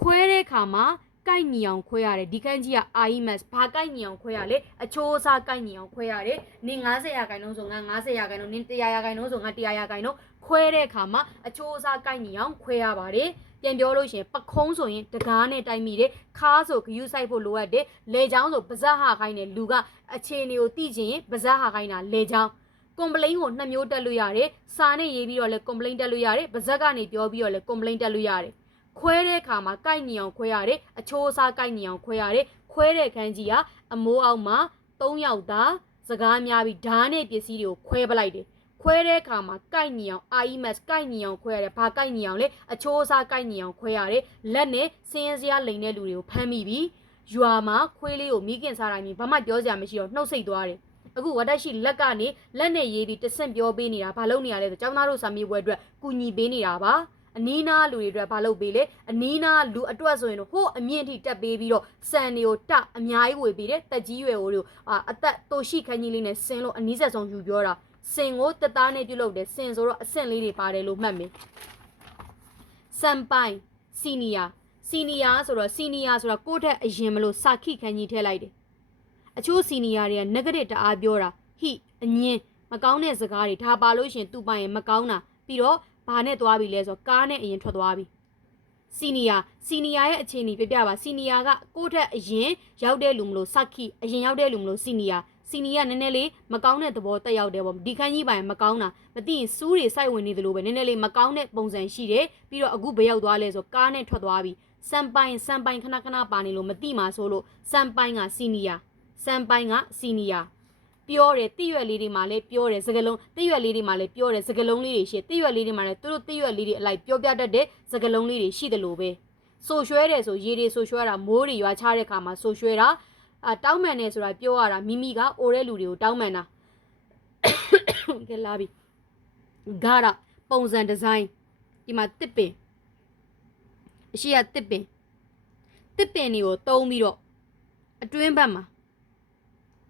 ခွဲတဲ့အခါမှာ ကိုက်ညီအောင်ခွဲရတယ်ဒီကန်းကြီးက IMAX ဘာကိုက်ညီအောင်ခွဲရလဲအချိုးအစားကိုက်ညီအောင်ခွဲရတယ်နင်90ရာခိုင်နှုန်းဆိုငါ90ရာခိုင်နှုန်းနင်100ရာခိုင်နှုန်းဆိုငါ100ရာခိုင်နှုန်းခွဲတဲ့အခါမှာအချိုးအစားကိုက်ညီအောင်ခွဲရပါတယ်ပြန်ပြောလို့ရှိရင်ပခုံးဆိုရင်တကားနဲ့တိုက်မိတယ်ခါဆိုဂယူးဆိုင်ဖို့လိုအပ်တယ်လေချောင်းဆိုပါဇက်ဟာခိုင်းတယ်လူကအခြေအနေကိုသိချင်ရင်ပါဇက်ဟာခိုင်းတာလေချောင်းကွန်ပလိန်းကိုနှစ်မျိုးတက်လို့ရတယ်စာနဲ့ရေးပြီးတော့လဲကွန်ပလိန်းတက်လို့ရတယ်ပါဇက်ကနေပြောပြီးတော့လဲကွန်ပလိန်းတက်လို့ရတယ် ခွဲတဲ့အခါမှာကိုက်ညီအောင်ခွဲရတယ်အချိုးအစားကိုက်ညီအောင်ခွဲရတယ်ခွဲတဲ့ခန်းကြီးကအမိုးအောက်မှာ၃ယောက်သားစကားများပြီးဓာတ်နဲ့ပစ္စည်းတွေကိုခွဲပလိုက်တယ်ခွဲတဲ့အခါမှာကိုက်ညီအောင် IMAX ကိုက်ညီအောင်ခွဲရတယ်ဘာကိုက်ညီအောင်လဲအချိုးအစားကိုက်ညီအောင်ခွဲရတယ်လက်နဲ့စင်းရဲစရာလိန်တဲ့လူတွေကိုဖမ်းမိပြီးရွာမှာခွေးလေးကိုမိခင်စားတိုင်းပြီးဘာမှပြောစရာမရှိတော့နှုတ်ဆက်သွားတယ်အခုဝတ်တက်ရှိလက်ကနေလက်နဲ့ရေးပြီးတဆင့်ပြောပေးနေတာဘာလုပ်နေရလဲဆိုကျောင်းသားတို့စာမေးပွဲအတွက်ကူညီပေးနေတာပါ အနီးနားလူတွေအတွက်ဘာလုပ်ပေးလဲအနီးနားလူအတွက်ဆိုရင်တော့ဟိုးအမြင့်ထိတက်ပေးပြီးတော့စံတွေကိုတအများကြီးဝေပေးတယ်တက်ကြီးရွယ်ဟိုတို့အာအသက်တိုရှိခန်းကြီးလေးနဲ့ဆင်းလို့အနီးဆက်ဆုံးယူပြောတာစင်ကိုတက်သားနဲ့ပြုတ်လုပ်တယ်စင်ဆိုတော့အဆင့်လေးတွေပါတယ်လို့မှတ်မယ်စမ်ပိုင်စီနီယာစီနီယာဆိုတော့စီနီယာဆိုတော့ကိုယ့်ထက်အရင်မလို့စာခိခန်းကြီးထည့်လိုက်တယ်အချို့စီနီယာတွေက negative တအားပြောတာဟိအငင်းမကောင်းတဲ့စကားတွေဒါပါလို့ရှင်သူ့ပိုင်ရင်မကောင်းတာပြီးတော့ ဘာနဲ့သွားပြီလဲဆိုတော့ကားနဲ့အရင်ထွက်သွားပြီစီနီယာစီနီယာရဲ့အခြေအနေပြပြပါစီနီယာကကိုယ့်ထက်အရင်ရောက်တဲ့လူမလို့စခိအရင်ရောက်တဲ့လူမလို့စီနီယာစီနီယာနည်းနည်းလေးမကောင်းတဲ့သဘောတက်ရောက်တယ်ပေါ့ဒီခန်းကြီးပိုင်မကောင်းတာမသိရင်စူးတွေစိုက်ဝင်နေသလိုပဲနည်းနည်းလေးမကောင်းတဲ့ပုံစံရှိတယ်ပြီးတော့အခုဘယ်ရောက်သွားလဲဆိုကားနဲ့ထွက်သွားပြီစမ်ပိုင်စမ်ပိုင်ခဏခဏပါနေလို့မသိမှာဆိုလို့စမ်ပိုင်ကစီနီယာစမ်ပိုင်ကစီနီယာ ပြောတယ်တိရွက်လေးတွေမှာလည်းပြောတယ်စကလုံးတိရွက်လေးတွေမှာလည်းပြောတယ်စကလုံးလေးတွေရှိတိရွက်လေးတွေမှာလည်းသူတို့တိရွက်လေးတွေအလိုက်ပြောပြတတ်တဲ့စကလုံးလေးတွေရှိတယ်လို့ပဲဆိုရွှဲတယ်ဆိုရေတွေဆိုရွှဲတာမိုးတွေရွာချတဲ့ခါမှာဆိုရွှဲတာအာတောင်းမှန်တယ်ဆိုတာပြောရတာမိမိကအိုတဲ့လူတွေကိုတောင်းမှန်တာကဲလာပြီဂါရပုံစံဒီဇိုင်းဒီမှာတစ်ပင်အရှိကတစ်ပင်တစ်ပင်တွေကိုတုံးပြီးတော့အတွင်းဘက်မှာ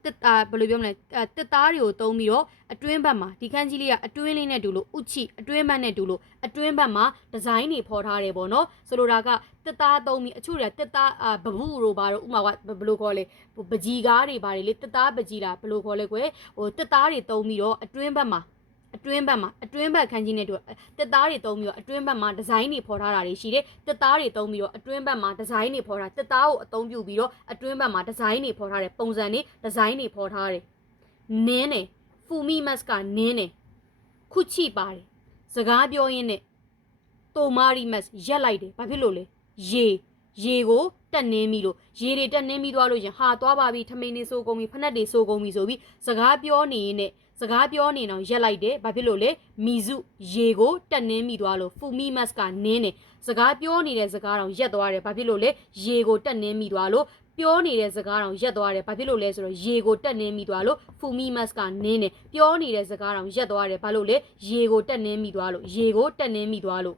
တစ်သားဘယ်လိုပြောမလဲအဲတစ်သားတွေကိုတုံးပြီးတော့အတွင်းဘက်မှာဒီခန်းကြီးလေးကအတွင်းလေးနဲ့တူလို့ဥချိအတွင်းဘက်နဲ့တူလို့အတွင်းဘက်မှာဒီဇိုင်းတွေဖော်ထားတယ်ပေါ့နော်ဆိုလိုတာကတစ်သားတုံးပြီးအချို့တွေကတစ်သားအာဘဘူးတို့ဘာတို့ဥမာကဘယ်လိုခေါ်လဲပကြီးကားတွေဘာတွေလေတစ်သားပကြီးလားဘယ်လိုခေါ်လဲကွယ်ဟိုတစ်သားတွေတုံးပြီးတော့အတွင်းဘက်မှာ အတွင်းဘက်မှာအတွင်းဘက်ခန်းကြီးနဲ့တူတက်သားတွေတုံးပြီးတော့အတွင်းဘက်မှာဒီဇိုင်းတွေဖော်ထားတာတွေရှိတယ်တက်သားတွေတုံးပြီးတော့အတွင်းဘက်မှာဒီဇိုင်းတွေဖော်ထားတက်သားကိုအသုံးပြုပြီးတော့အတွင်းဘက်မှာဒီဇိုင်းတွေဖော်ထားတယ်ပုံစံတွေဒီဇိုင်းတွေဖော်ထားတယ်နင်းတယ်ဖူမီမတ်ကနင်းတယ်ခုချိပါတယ်စကားပြောရင်းနဲ့တိုမာရီမတ်ရက်လိုက်တယ်ဘာဖြစ်လို့လဲရေရေကိုတက်နှင်းပြီလို့ရေတွေတက်နှင်းပြီးသွားလို့ရှင်ဟာသွားပါပြီထမိန်နေဆိုကုန်ပြီဖက်နှက်တွေဆိုကုန်ပြီဆိုပြီးစကားပြောနေရင်နဲ့ စကားပြောနေတော့ရက်လိုက်တယ်ဘာဖြစ်လို့လဲမီစုရေကိုတက်နှင်းပြီးသွားလို့ဖူမီမတ်ကနင်းတယ်စကားပြောနေတဲ့စကားတောင်ရက်သွားတယ်ဘာဖြစ်လို့လဲရေကိုတက်နှင်းပြီးသွားလို့ပြောနေတဲ့စကားတောင်ရက်သွားတယ်ဘာဖြစ်လို့လဲဆိုတော့ရေကိုတက်နှင်းပြီးသွားလို့ဖူမီမတ်ကနင်းတယ်ပြောနေတဲ့စကားတောင်ရက်သွားတယ်ဘာလို့လဲရေကိုတက်နှင်းပြီးသွားလို့ရေကိုတက်နှင်းပြီးသွားလို့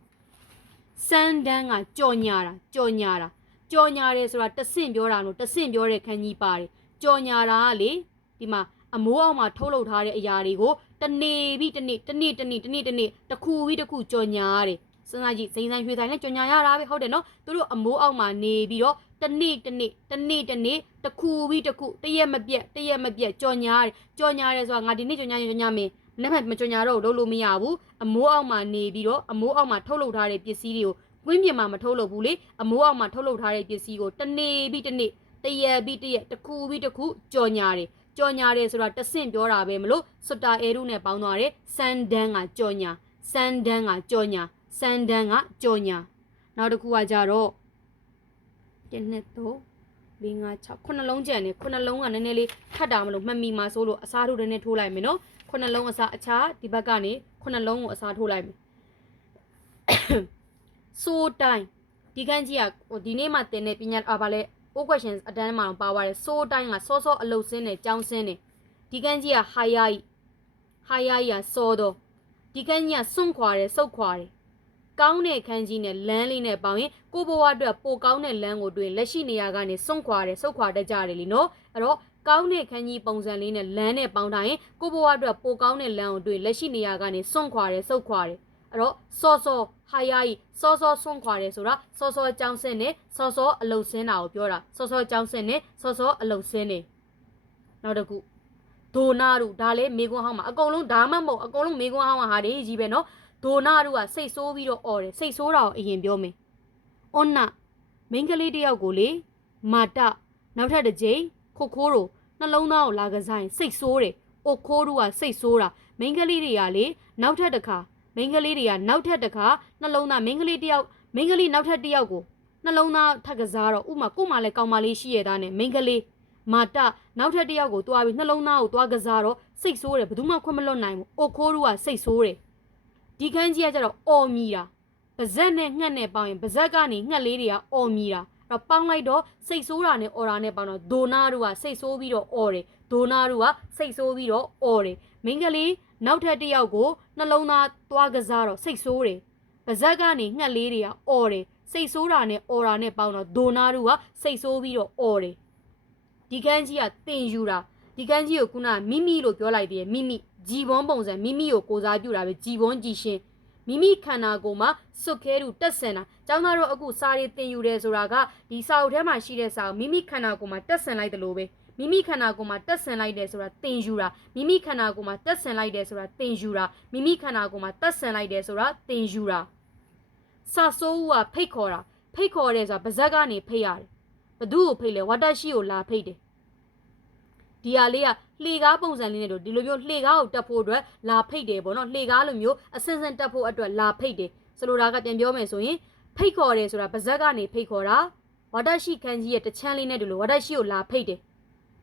စန်ဒန်းကကြော်ညာတာကြော်ညာတာကြော်ညာတယ်ဆိုတာတဆင့်ပြောတာလို့တဆင့်ပြောတဲ့ခန်းကြီးပါတယ်ကြော်ညာတာကလေဒီမှာ အမိုးအောက်မှာထုတ်လုပ်ထားတဲ့အရာတွေကိုတနေ့ပြီးတနေ့တနေ့တနေ့တနေ့တနေ့တစ်ခုပြီးတစ်ခုကြော်ညာရတယ်စဉ်းစားကြည့်စိန်ဆိုင်ရွှေဆိုင်နဲ့ကြော်ညာရတာပဲဟုတ်တယ်နော်သူတို့အမိုးအောက်မှာနေပြီးတော့တနေ့တနေ့တနေ့တနေ့တစ်ခုပြီးတစ်ခုတရက်မပြတ်တရက်မပြတ်ကြော်ညာရတယ်ကြော်ညာရတယ်ဆိုတာငါဒီနေ့ကြော်ညာရင်ကြော်ညာမင်းနေ့မှမကြော်ညာတော့လုပ်လို့မရဘူးအမိုးအောက်မှာနေပြီးတော့အမိုးအောက်မှာထုတ်လုပ်ထားတဲ့ပစ္စည်းတွေကိုကွင်းပြင်မှာမထုတ်လုပ်ဘူးလေအမိုးအောက်မှာထုတ်လုပ်ထားတဲ့ပစ္စည်းကိုတနေ့ပြီးတနေ့တရက်ပြီးတရက်တစ်ခုပြီးတစ်ခုကြော်ညာတယ် ကြော်ညာတယ်ဆိုတာတဆင့်ပြောတာပဲမလို့စွတာအဲရုနဲ့ပေါင်းသွားတယ်စန်ဒန်ကကြော်ညာစန်ဒန်ကကြော်ညာစန်ဒန်ကကြော်ညာနောက်တစ်ခုကကြတော့1 2 3 4 5 6ခုနှလုံးကြံနေခုနှလုံးကနည်းနည်းလေးခတ်တာမလို့မှတ်မိမှာဆိုလို့အစားထိုးနည်းနည်းထိုးလိုက်မယ်နော်ခုနှလုံးအစားအခြားဒီဘက်ကနေခုနှလုံးကိုအစားထိုးလိုက်မယ်ဆိုတိုင်းဒီကန်းကြီးကဟိုဒီနေ့မှတင်တဲ့ပညာအာဗာလဲ all questions အတန်းမှာတော့ပါပါတယ်ဆိုတိုင်းကစောစောအလုတ်စင်းနဲ့ကြောင်းစင်းနဲ့ဒီကန်းကြီးက higher higher ရစောတော့ဒီကန်းကြီးကစွန့်ခွာတယ်စုတ်ခွာတယ်ကောင်းတဲ့ခန်းကြီးနဲ့လမ်းလေးနဲ့ပေါင်းရင်ကိုဘဝအတွက်ပိုကောင်းတဲ့လမ်းကိုတွေ့လက်ရှိနေရာကနေစွန့်ခွာတယ်စုတ်ခွာတတ်ကြတယ်လीနော်အဲ့တော့ကောင်းတဲ့ခန်းကြီးပုံစံလေးနဲ့လမ်းနဲ့ပေါင်းတိုင်းရင်ကိုဘဝအတွက်ပိုကောင်းတဲ့လမ်းကိုတွေ့လက်ရှိနေရာကနေစွန့်ခွာတယ်စုတ်ခွာတယ် အဲ့တော့စောစောဟာယာကြီးစောစောစွန့်ခွာတယ်ဆိုတာစောစောအကြောင်းစင်းနဲ့စောစောအလုတ်စင်းတာကိုပြောတာစောစောအကြောင်းစင်းနဲ့စောစောအလုတ်စင်းနေနောက်တစ်ခုဒိုနာတို့ဒါလည်းမေကွန်းဟောင်းမှာအကုန်လုံးဒါမှမဟုတ်အကုန်လုံးမေကွန်းဟောင်းမှာဟာတွေကြီးပဲနော်ဒိုနာတို့ကစိတ်ဆိုးပြီးတော့អော်တယ်စိတ်ဆိုးတာကိုအရင်ပြောမယ်။အွန်နာမိန်းကလေးတယောက်ကိုလေမာတနောက်ထပ်တစ်ကြိမ်ခိုခိုးတို့နှလုံးသားကိုလာကစားရင်စိတ်ဆိုးတယ်။အိုခိုးတို့ကစိတ်ဆိုးတာမိန်းကလေးတွေကလေနောက်ထပ်တစ်ခါ မိန်းကလေးတွေကနောက်ထပ်တစ်ခါနှလုံးသားမိန်းကလေးတယောက်မိန်းကလေးနောက်ထပ်တစ်ယောက်ကိုနှလုံးသားထပ်ကစားတော့ဥမာကို့မှာလည်းကောင်းမလေးရှိရတာနဲ့မိန်းကလေးမာတနောက်ထပ်တစ်ယောက်ကိုတွားပြီးနှလုံးသားကိုတွားကစားတော့စိတ်ဆိုးတယ်ဘယ်သူမှခွင့်မလွတ်နိုင်ဘူးအိုခိုးတို့ကစိတ်ဆိုးတယ်ဒီခန်းကြီးကကျတော့အော်မြည်တာပါဇက်နဲ့ငှက်နဲ့ပေါင်းရင်ပါဇက်ကနေငှက်လေးတွေကအော်မြည်တာ တော့ပေါင်းလိုက်တော့စိတ်ဆိုးတာနဲ့အော်တာနဲ့ပေါင်းတော့ဒိုနာတို့ကစိတ်ဆိုးပြီးတော့အော်တယ်ဒိုနာတို့ကစိတ်ဆိုးပြီးတော့အော်တယ်မိန်းကလေးနောက်ထပ်တစ်ယောက်ကိုနှလုံးသားသွားကစားတော့စိတ်ဆိုးတယ်ပါဇက်ကနေငှက်လေးတွေကအော်တယ်စိတ်ဆိုးတာနဲ့အော်တာနဲ့ပေါင်းတော့ဒိုနာတို့ကစိတ်ဆိုးပြီးတော့အော်တယ်ဒီကန်းကြီးကတင်ယူတာဒီကန်းကြီးကိုခုနမိမိလို့ပြောလိုက်သေးတယ်မိမိကြည်ဘွန်းပုံစံမိမိကိုကိုစားပြုတာပဲကြည်ဘွန်းကြည်ရှင် မိမိခန္ဓာကိုယ်မှာစွတ်ခဲတူတက်ဆင်တာကျောင်းသားတို့အခုစာရီတင်ယူတယ်ဆိုတာကဒီစာအုပ်ထဲမှာရှိတဲ့စာကိုမိမိခန္ဓာကိုယ်မှာတက်ဆင်လိုက်တယ်လို့ပဲမိမိခန္ဓာကိုယ်မှာတက်ဆင်လိုက်တယ်ဆိုတာတင်ယူတာမိမိခန္ဓာကိုယ်မှာတက်ဆင်လိုက်တယ်ဆိုတာတင်ယူတာမိမိခန္ဓာကိုယ်မှာတက်ဆင်လိုက်တယ်ဆိုတာတင်ယူတာစာဆိုးဦးကဖိတ်ခေါ်တာဖိတ်ခေါ်တယ်ဆိုတာပါဇက်ကနေဖိတ်ရတယ်ဘသူ့ကိုဖိတ်လဲဝတ္တရှိကိုလာဖိတ်တယ် ဒီဟာလေးကလှေကားပုံစံလေးနဲ့တို့ဒီလိုမျိုးလှေကားကိုတက်ဖို့အတွက်လာဖိတ်တယ်ပေါ့နော်လှေကားလိုမျိုးအစင်စင်တက်ဖို့အတွက်လာဖိတ်တယ်ဆိုလိုတာကပြန်ပြောမယ်ဆိုရင်ဖိတ်ခေါ်တယ်ဆိုတာပါဇက်ကနေဖိတ်ခေါ်တာဝါဒရှိခန်းကြီးရဲ့တချမ်းလေးနဲ့တူလို့ဝါဒရှိကိုလာဖိတ်တယ်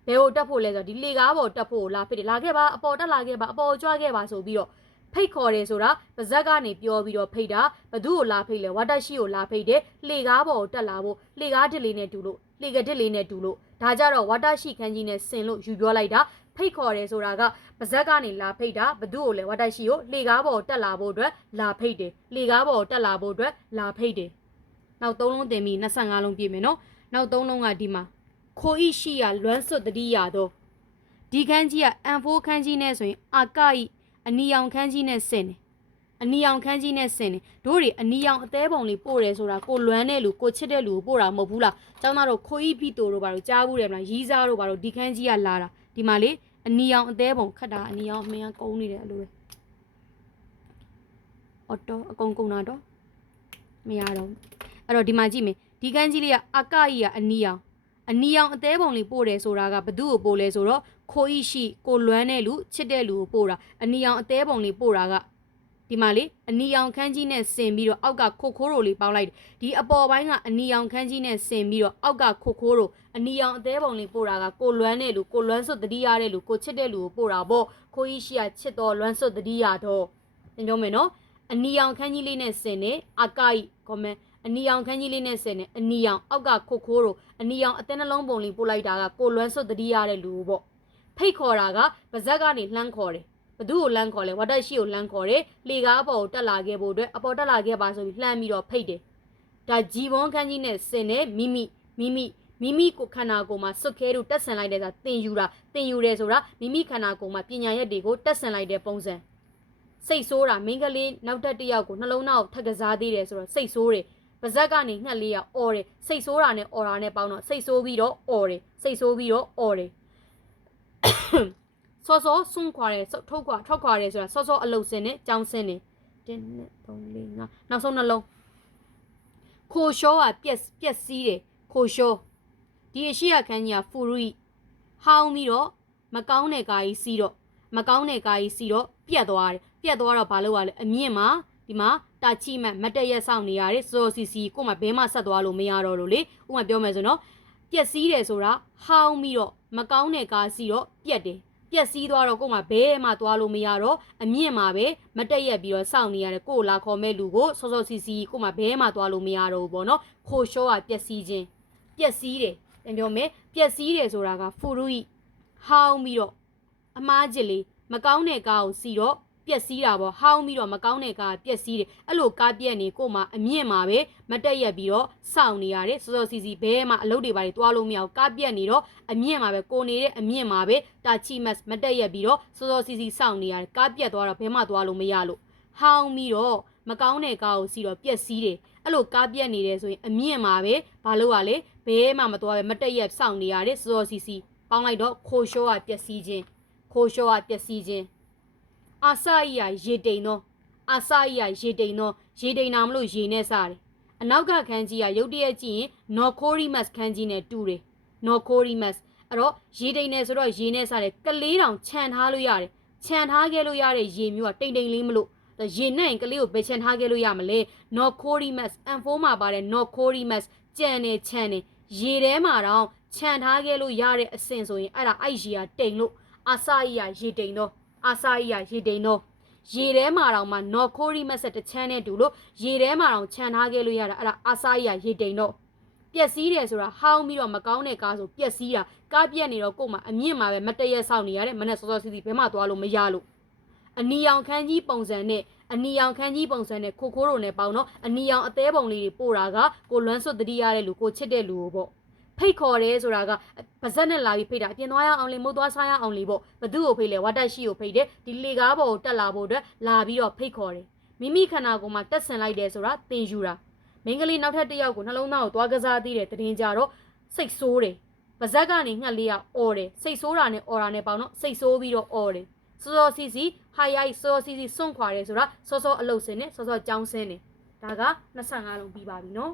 ဘယ်ကိုတက်ဖို့လဲဆိုတော့ဒီလေကားပေါ်တက်ဖို့လာဖိတ်တယ်လာခဲ့ပါအပေါ်တက်လာခဲ့ပါအပေါ်ကြွားခဲ့ပါဆိုပြီးတော့ဖိတ်ခေါ်တယ်ဆိုတာပါဇက်ကနေပြောပြီးတော့ဖိတ်တာဘသူ့ကိုလာဖိတ်လဲဝါဒရှိကိုလာဖိတ်တယ်လေကားပေါ်ကိုတက်လာဖို့လေကားတစ်လေးနဲ့တူလို့လေကတစ်လေးနဲ့တူလို့ ဒါကြတော့ဝါဒရှိခန်းကြီးနဲ့ဆင်လို့ယူပြောလိုက်တာဖိတ်ခေါ်တယ်ဆိုတာကပါဇက်ကနေလာဖိတ်တာဘသူ့ကိုလဲဝါဒရှိကိုလေကားပေါ်တက်လာဖို့အတွက်လာဖိတ်တယ်လေကားပေါ်တက်လာဖို့အတွက်လာဖိတ်တယ်နောက်သုံးလုံးတင်ပြီး25လုံးပြည့်မယ်နော်နောက်သုံးလုံးကဒီမှာခိုဤရှိရလွမ်းစွတ်တတိရတော့ဒီခန်းကြီးကအန်ဖိုးခန်းကြီးနဲ့ဆိုရင်အာကဤအနီအောင်ခန်းကြီးနဲ့ဆင်တယ် အနီအောင်ခန်းကြီးနဲ့ဆင်တယ်တို့တွေအနီအောင်အသေးပုံလေးပို့တယ်ဆိုတာကိုလွမ်းတဲ့လူကိုချစ်တဲ့လူကိုပို့တာမဟုတ်ဘူးလားကျောင်းသားတို့ခိုဤဖီတိုတို့ဘာလို့ကြားဘူးတယ်မလားရီးစားတို့ဘာလို့ဒီခန်းကြီးကလာတာဒီမှာလေအနီအောင်အသေးပုံခတ်တာအနီအောင်အမေကကုန်းနေတယ်အဲ့လိုပဲအော်တော့အကုန်ကုန်တာတော့မရတော့ဘူးအဲ့တော့ဒီမှာကြည့်မယ်ဒီကန်းကြီးလေးကအကကြီးကအနီအောင်အနီအောင်အသေးပုံလေးပို့တယ်ဆိုတာကဘသူ့ကိုပို့လဲဆိုတော့ခိုဤရှိကိုလွမ်းတဲ့လူချစ်တဲ့လူကိုပို့တာအနီအောင်အသေးပုံလေးပို့တာက ဒီမှာလေအနီရောင်ခန်းကြီးနဲ့ဆင်ပြီးတော့အောက်ကခိုခိုးရိုလေးပေါင်းလိုက်တယ်ဒီအပေါ်ပိုင်းကအနီရောင်ခန်းကြီးနဲ့ဆင်ပြီးတော့အောက်ကခိုခိုးရိုအနီရောင်အသေးပုံလေးပို့တာကကိုလွမ်းတဲ့လူကိုလွမ်းစွတ်တတိရတဲ့လူကိုချစ်တဲ့လူကိုပို့တာပေါ့ခိုးကြီးရှိရချစ်တော်လွမ်းစွတ်တတိရတော့သင်ပြောမယ်နော်အနီရောင်ခန်းကြီးလေးနဲ့ဆင်နေအကိုက်ကွန်မန့်အနီရောင်ခန်းကြီးလေးနဲ့ဆင်နေအနီရောင်အောက်ကခိုခိုးရိုအနီရောင်အသေးနှလုံးပုံလေးပို့လိုက်တာကကိုလွမ်းစွတ်တတိရတဲ့လူပေါ့ဖိတ်ခေါ်တာကပါဇက်ကနေလှမ်းခေါ်တယ် ဘသူ့ကိုလမ်းခေါ်လဲဝတ်တက်ရှိကိုလမ်းခေါ်တယ်လေကားအပေါ်ကိုတက်လာခဲ့ဖို့အတွက်အပေါ်တက်လာခဲ့ပါဆိုပြီးလှမ်းပြီးတော့ဖိတ်တယ်ဒါဂျီဘွန်ခန်းကြီးနဲ့ဆင်နေမိမိမိမိမိမိကိုခန္ဓာကိုယ်မှာစွတ်ခဲတို့တက်ဆန်လိုက်တဲ့ဆိုတာတင်ယူတာတင်ယူတယ်ဆိုတာမိမိခန္ဓာကိုယ်မှာပညာရက်တွေကိုတက်ဆန်လိုက်တဲ့ပုံစံစိတ်ဆိုးတာမင်းကလေးနောက်ထပ်တစ်ယောက်ကိုနှလုံးသားကိုထက်ကစားသေးတယ်ဆိုတော့စိတ်ဆိုးတယ်ပါဇက်ကနေငှက်လေးကအော်တယ်စိတ်ဆိုးတာနဲ့အော်တာနဲ့ပေါင်းတော့စိတ်ဆိုးပြီးတော့အော်တယ်စိတ်ဆိုးပြီးတော့အော်တယ် စောစောဆွန့်ခွာတယ်ထုတ်ခွာထောက်ခွာတယ်ဆိုတာစောစောအလုတ်စင်းနဲ့ကြောင်းစင်းနေ1 2 3 4 5နောက်ဆုံးနှလုံးခိုရှောကပြက်ပြက်စီးတယ်ခိုရှောဒီအရှိရခန်းကြီးကဖူရီဟောင်းပြီးတော့မကောင်းတဲ့ကာကြီးစီးတော့မကောင်းတဲ့ကာကြီးစီးတော့ပြက်သွားတယ်ပြက်သွားတော့ဘာလို့ ਆ လဲအမြင့်မှာဒီမှာတာချိမတ်မတက်ရက်ဆောင်နေရတယ်စောစီစီကို့မှာဘဲမှဆက်သွားလို့မရတော့လို့လေဥပမာပြောမယ်ဆိုတော့ပြက်စီးတယ်ဆိုတာဟောင်းပြီးတော့မကောင်းတဲ့ကားစီးတော့ပြက်တယ် ပျက်စီးသွားတော့ကို့မှာဘဲမှသွားလို့မရတော့အမြင့်မှာပဲမတက်ရက်ပြီးတော့စောင့်နေရတယ်ကို့လာခေါ်မဲ့လူကိုစောစောစီစီကို့မှာဘဲမှသွားလို့မရတော့ဘူးပေါ့နော်ခိုရှောကပျက်စီးခြင်းပျက်စီးတယ်ပြန်ပြောမယ်ပျက်စီးတယ်ဆိုတာကဖူရူဤဟောင်းပြီးတော့အမားကြီးလေးမကောင်းတဲ့ကားကိုစီတော့ ပျက်စီးတာပေါ့ဟောင်းပြီးတော့မကောင်းတဲ့ကားပျက်စီးတယ်အဲ့လိုကားပြက်နေကို့မှာအမြင့်မှာပဲမတက်ရက်ပြီးတော့စောင့်နေရတယ်စောစောစီစီဘဲမှအလုပ်တွေပါတွေသွားလို့မရဘူးကားပြက်နေတော့အမြင့်မှာပဲကိုနေတဲ့အမြင့်မှာပဲတာချီမတ်မတက်ရက်ပြီးတော့စောစောစီစီစောင့်နေရတယ်ကားပြက်သွားတော့ဘဲမှသွားလို့မရလို့ဟောင်းပြီးတော့မကောင်းတဲ့ကားကိုစီတော့ပျက်စီးတယ်အဲ့လိုကားပြက်နေတယ်ဆိုရင်အမြင့်မှာပဲဘာလို့ ਆ လဲဘဲမှမသွားပဲမတက်ရက်စောင့်နေရတယ်စောစောစီစီပေါင်းလိုက်တော့ခိုရှောကပျက်စီးခြင်းခိုရှောကပျက်စီးခြင်း အာဆာကြီးကရေတိန်တော့အာဆာကြီးကရေတိန်တော့ရေတိန်နာမလို့ရေနဲ့စားတယ်အနောက်ကခန်းကြီးကရုတ်တရက်ကြည့်ရင်နော်ခိုရီမတ်ခန်းကြီးနဲ့တူတယ်နော်ခိုရီမတ်အဲ့တော့ရေတိန်နဲ့ဆိုတော့ရေနဲ့စားတယ်ကလေးတောင်ခြံထားလို့ရတယ်ခြံထားခဲ့လို့ရတဲ့ရေမျိုးကတိမ်တိမ်လေးမလို့ဒါရေနဲ့ရင်ကလေးကိုဘယ်ခြံထားခဲ့လို့ရမလဲနော်ခိုရီမတ် M4 မှာပါတဲ့နော်ခိုရီမတ်ကြံနေခြံနေရေထဲမှာတော့ခြံထားခဲ့လို့ရတဲ့အဆင့်ဆိုရင်အဲ့ဒါအဲ့ရေကတိမ်လို့အာဆာကြီးကရေတိန်တော့ အာဆာကြီးကရေတိန်တော့ရေထဲမှာတောင်မှနော်ခိုရီမက်ဆက်တစ်ချမ်းနဲ့တူလို့ရေထဲမှာတောင်ခြံထားခဲ့လို့ရတာအဲ့ဒါအာဆာကြီးကရေတိန်တော့ပျက်စီးတယ်ဆိုတာဟောင်းပြီးတော့မကောင်းတဲ့ကားဆိုပျက်စီးတာကားပြက်နေတော့ကို့မှာအမြင့်မှာပဲမတရက်ဆောက်နေရတယ်မနဲ့စောစောစီးစီးဘဲမှသွားလို့မရလို့အနီရောင်ခန်းကြီးပုံစံနဲ့အနီရောင်ခန်းကြီးပုံစံနဲ့ခိုခိုးရိုနဲ့ပေါင်းတော့အနီရောင်အသေးပုံလေးတွေပို့တာကကိုလွမ်းစွတ်တတိရတဲ့လူကိုချစ်တဲ့လူကိုပေါ့ ဖိတ်ခေါ်တယ်ဆိုတာကပါဇက်နဲ့လာပြီးဖိတ်တာအပြင်သွားရအောင်လေမုတ်သွားစားရအောင်လေပေါ့ဘသူ့ကိုဖိတ်လဲဝတ်တက်ရှိကိုဖိတ်တယ်ဒီလေကားပေါ်ကိုတက်လာဖို့အတွက်လာပြီးတော့ဖိတ်ခေါ်တယ်မိမိခန္ဓာကိုယ်မှာတက်ဆင်လိုက်တယ်ဆိုတာသင်ယူတာမင်းကလေးနောက်ထပ်တစ်ယောက်ကိုနှလုံးသားကိုသွားကစားသေးတယ်တရင်ကြတော့စိတ်ဆိုးတယ်ပါဇက်ကနေငှက်လေးကအော်တယ်စိတ်ဆိုးတာနဲ့အော်တာနဲ့ပေါင်းတော့စိတ်ဆိုးပြီးတော့အော်တယ်စောစောစီစီဟိုင်ရိုက်စောစောစီစီစွန့်ခွာတယ်ဆိုတာစောစောအလုတ်စင်းနဲ့စောစောကြောင်းစင်းတယ်ဒါက25လုံးပြီးပါပြီနော်